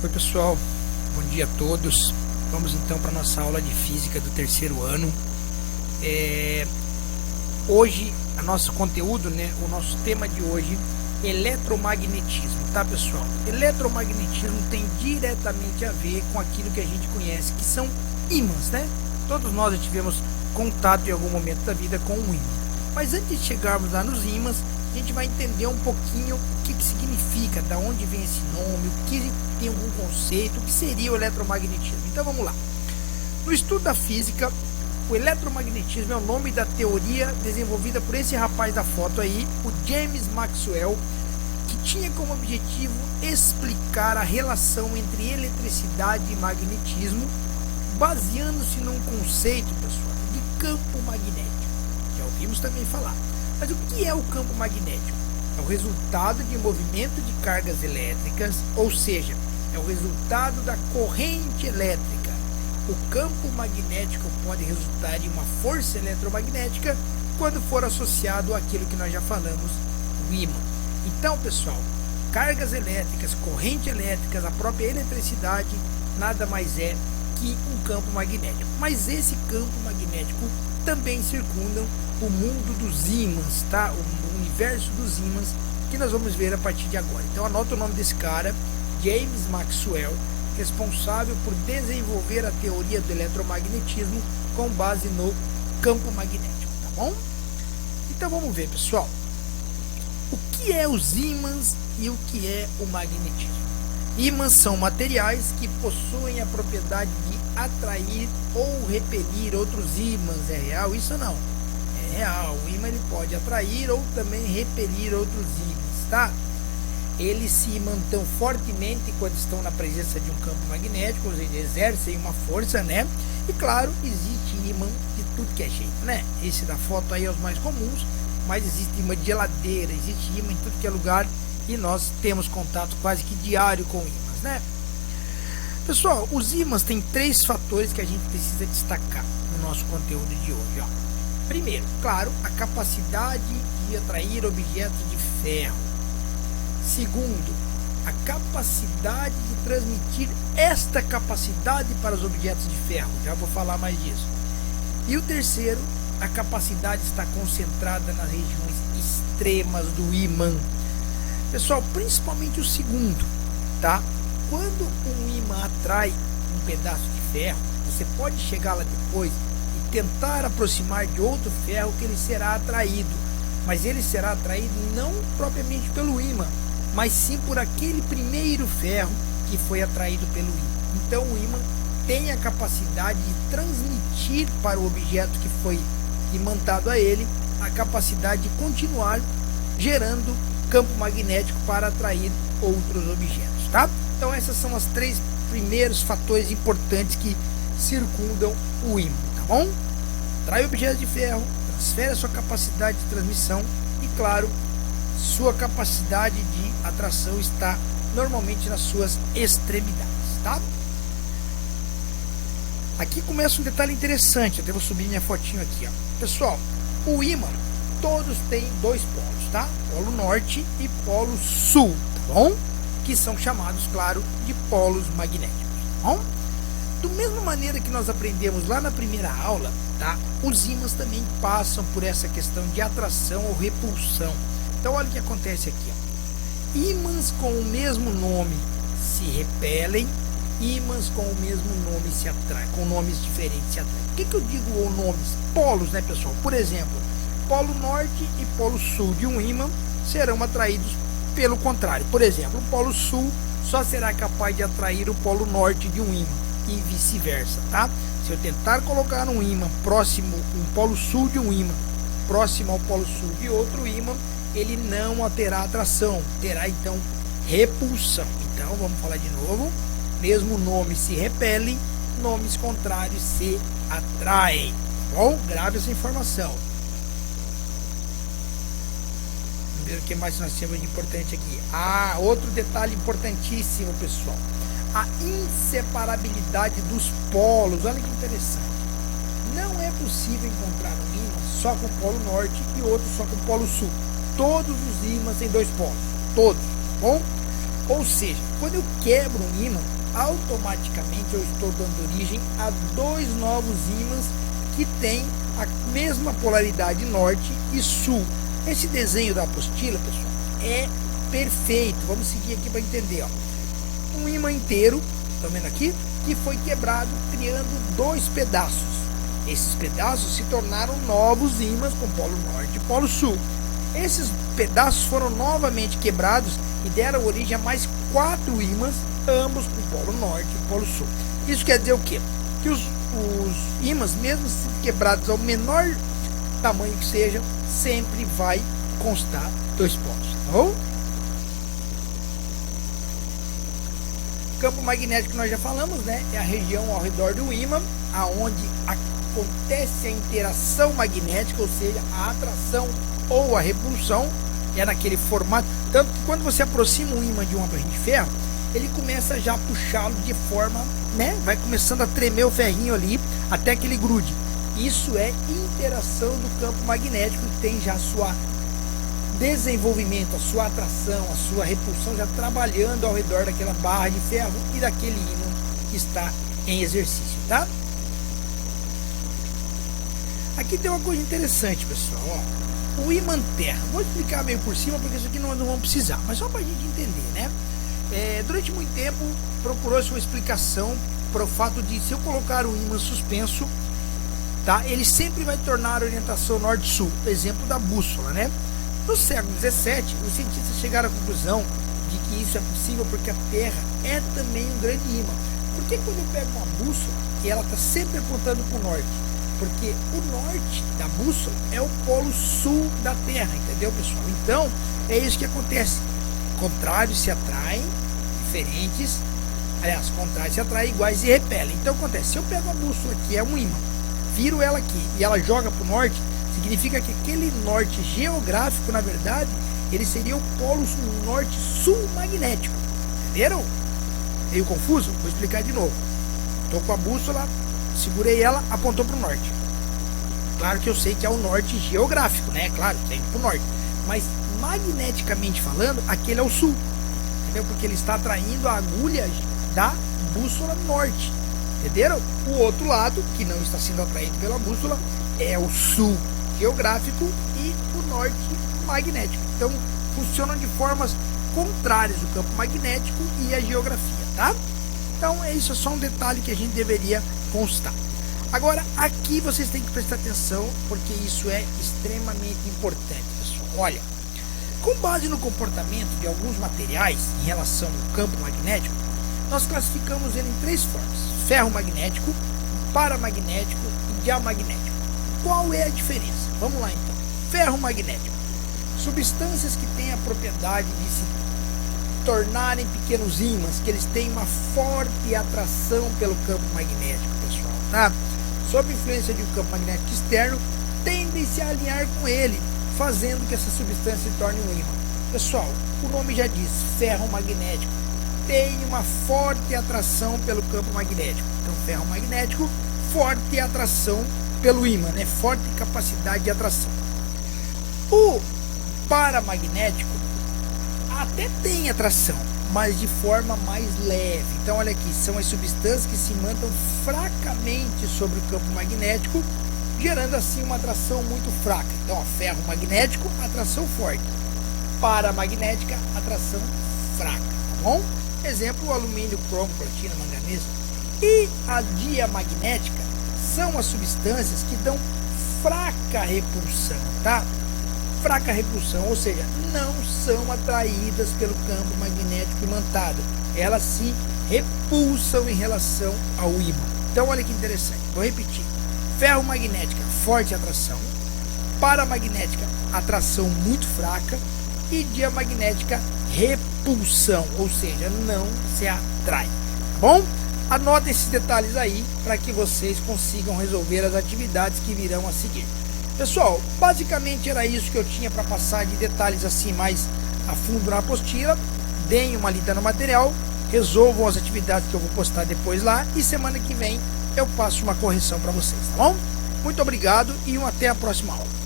Oi pessoal, bom dia a todos. Vamos então para a nossa aula de física do terceiro ano. Hoje, o nosso conteúdo, o nosso tema de hoje, eletromagnetismo, tá pessoal? Eletromagnetismo tem diretamente a ver com aquilo que a gente conhece, que são ímãs, né? Todos nós já tivemos contato em algum momento da vida com um ímã. Mas antes de chegarmos lá nos ímãs, a gente vai entender um pouquinho o que significa, da onde vem esse nome, o que tem algum conceito, o que seria o eletromagnetismo. Então vamos lá. No estudo da física, o eletromagnetismo é o nome da teoria desenvolvida por esse rapaz da foto aí, o James Maxwell, que tinha como objetivo explicar a relação entre eletricidade e magnetismo, baseando-se num conceito, pessoal, de campo magnético. Já ouvimos também falar. Mas o que é o campo magnético? É o resultado de movimento de cargas elétricas, ou seja, é o resultado da corrente elétrica. O campo magnético pode resultar em uma força eletromagnética quando for associado àquilo que nós já falamos, o ímã. Então, pessoal, cargas elétricas, corrente elétricas, a própria eletricidade, nada mais é que um campo magnético. Mas esse campo magnético também circunda o mundo dos ímãs, tá? O universo dos ímãs, que nós vamos ver a partir de agora. Então anota o nome desse cara, James Maxwell, responsável por desenvolver a teoria do eletromagnetismo com base no campo magnético, tá bom? Então vamos ver, pessoal. O que é os ímãs e o que é o magnetismo? Ímãs são materiais que possuem a propriedade de atrair ou repelir outros ímãs. É real isso ou não? É real. O ímã ele pode atrair ou também repelir outros ímãs, tá? Eles se imãs tão fortemente quando estão na presença de um campo magnético, ou seja, exercem uma força, né? E claro, existe ímã de tudo que é jeito, né? Esse da foto aí é os mais comuns, mas existe ímã de geladeira, existe ímã em tudo que é lugar, e nós temos contato quase que diário com ímãs, né? Pessoal, os ímãs têm 3 fatores que a gente precisa destacar no nosso conteúdo de hoje, ó. Primeiro, claro, a capacidade de atrair objetos de ferro. Segundo, a capacidade de transmitir esta capacidade para os objetos de ferro. Já vou falar mais disso. E o terceiro, a capacidade está concentrada nas regiões extremas do ímã. Pessoal, principalmente o segundo, tá? Quando um ímã atrai um pedaço de ferro, você pode chegar lá depois e tentar aproximar de outro ferro que ele será atraído. Mas ele será atraído não propriamente pelo ímã, mas sim por aquele primeiro ferro que foi atraído pelo ímã. Então o ímã tem a capacidade de transmitir para o objeto que foi imantado a ele a capacidade de continuar gerando campo magnético para atrair outros objetos, tá? Então essas são as 3 primeiros fatores importantes que circundam o ímã, tá bom? Atrai objetos de ferro, transfere a sua capacidade de transmissão e, claro, sua capacidade de atração está normalmente nas suas extremidades, tá? Aqui começa um detalhe interessante, eu devo subir minha fotinho aqui, ó. Pessoal, o ímã, todos têm 2 polos, tá? Polo norte e polo sul, tá bom? Que são chamados, claro, de polos magnéticos, tá bom? Da mesma maneira que nós aprendemos lá na primeira aula, tá? Os ímãs também passam por essa questão de atração ou repulsão. Então olha o que acontece aqui, ó. Ímãs com o mesmo nome se repelem, ímãs com o mesmo nome se atraem, com nomes diferentes se atraem. Por que eu digo nomes? Polos, né, pessoal? Por exemplo, polo norte e polo sul de um ímã serão atraídos pelo contrário. Por exemplo, o polo sul só será capaz de atrair o polo norte de um ímã e vice-versa, tá? Se eu tentar colocar um ímã próximo, um polo sul de um ímã próximo ao polo sul de outro ímã, ele não terá atração, terá então repulsão. Então vamos falar de novo. Mesmo nome se repelem, nomes contrários se atraem. Bom, grave essa informação. Vamos ver o que mais nós temos de importante aqui. Outro detalhe importantíssimo, pessoal. A inseparabilidade dos polos. Olha que interessante. Não é possível encontrar um ímã só com o polo norte e outro só com o polo sul. Todos os ímãs têm 2 polos. Todos. Bom? Ou seja, quando eu quebro um ímã, automaticamente eu estou dando origem a dois novos ímãs que têm a mesma polaridade norte e sul. Esse desenho da apostila, pessoal, é perfeito. Vamos seguir aqui para entender. Ó. Um ímã inteiro, estão vendo aqui, que foi quebrado, criando dois pedaços. Esses pedaços se tornaram novos ímãs com polo norte e polo sul. Esses pedaços foram novamente quebrados e deram origem a mais 4 ímãs, ambos com polo norte e polo sul. Isso quer dizer o quê? Que os ímãs, mesmo se quebrados ao menor tamanho que seja, sempre vai constar 2 polos, tá bom? Campo magnético nós já falamos, né? É a região ao redor do ímã, aonde acontece a interação magnética, ou seja, a atração ou a repulsão, é naquele formato. Tanto que quando você aproxima um ímã de uma barrinha de ferro, ele começa já a puxá-lo de forma, né? Vai começando a tremer o ferrinho ali até que ele grude. Isso é interação do campo magnético, que tem já sua desenvolvimento, a sua atração, a sua repulsão já trabalhando ao redor daquela barra de ferro e daquele ímã que está em exercício, tá? Aqui tem uma coisa interessante, pessoal, ó. O ímã terra, vou explicar meio por cima porque isso aqui nós não vamos precisar, mas só para a gente entender, né? Durante muito tempo procurou-se uma explicação para o fato de, se eu colocar o ímã suspenso, tá, ele sempre vai tornar a orientação norte-sul, exemplo da bússola, né? No século XVII, os cientistas chegaram à conclusão de que isso é possível porque a Terra é também um grande ímã. Porque quando eu pego uma bússola e ela está sempre apontando para o norte? Porque o norte da bússola é o polo sul da Terra, entendeu, pessoal? Então, é isso que acontece. Contrários se atraem, diferentes, aliás, contrários se atraem, iguais e repelem. Então, acontece, se eu pego a bússola, que é um ímã, viro ela aqui e ela joga para o norte, significa que aquele norte geográfico, na verdade, ele seria o polo norte-sul magnético. Entenderam? Meio confuso? Vou explicar de novo. Estou com a bússola, segurei ela, apontou para o norte. Claro que eu sei que é o norte geográfico, né? Claro, tem para o norte. Mas magneticamente falando, aquele é o sul. Entendeu? Porque ele está atraindo a agulha da bússola norte. Entenderam? O outro lado, que não está sendo atraído pela bússola, é o sul geográfico e o norte magnético. Então, funcionam de formas contrárias o campo magnético e a geografia, tá? Então, isso é só um detalhe que a gente deveria constar. Agora, aqui vocês têm que prestar atenção, porque isso é extremamente importante, pessoal. Olha, com base no comportamento de alguns materiais em relação ao campo magnético, nós classificamos ele em 3 formas: ferro magnético, paramagnético e diamagnético. Qual é a diferença? Vamos lá então. Ferro magnético: substâncias que têm a propriedade de se tornarem pequenos ímãs, que eles têm uma forte atração pelo campo magnético, pessoal, tá? Sob influência de um campo magnético externo, tendem a se alinhar com ele, fazendo que essa substância se torne um ímã. Pessoal, o nome já diz, ferro magnético tem uma forte atração pelo campo magnético. Então, ferro magnético, forte atração pelo ímã, né? Forte capacidade de atração. O paramagnético até tem atração, mas de forma mais leve. Então, olha aqui, são as substâncias que se mantêm fracamente sobre o campo magnético, gerando assim uma atração muito fraca. Então, ó, ferro magnético, atração forte. Paramagnética, atração fraca, tá bom? Exemplo, alumínio, cromo, platina, manganês. E a diamagnética são as substâncias que dão fraca repulsão, tá? Fraca repulsão, ou seja, não são atraídas pelo campo magnético imantado. Elas se repulsam em relação ao ímã. Então, olha que interessante. Vou repetir. Ferro magnética, forte atração. Paramagnética, atração muito fraca. E diamagnética, repulsão, ou seja, não se atrai. Tá bom? Anotem esses detalhes aí para que vocês consigam resolver as atividades que virão a seguir. Pessoal, basicamente era isso que eu tinha para passar de detalhes assim mais a fundo na apostila. Deem uma lida no material, resolvam as atividades que eu vou postar depois lá e semana que vem eu passo uma correção para vocês, tá bom? Muito obrigado e até a próxima aula.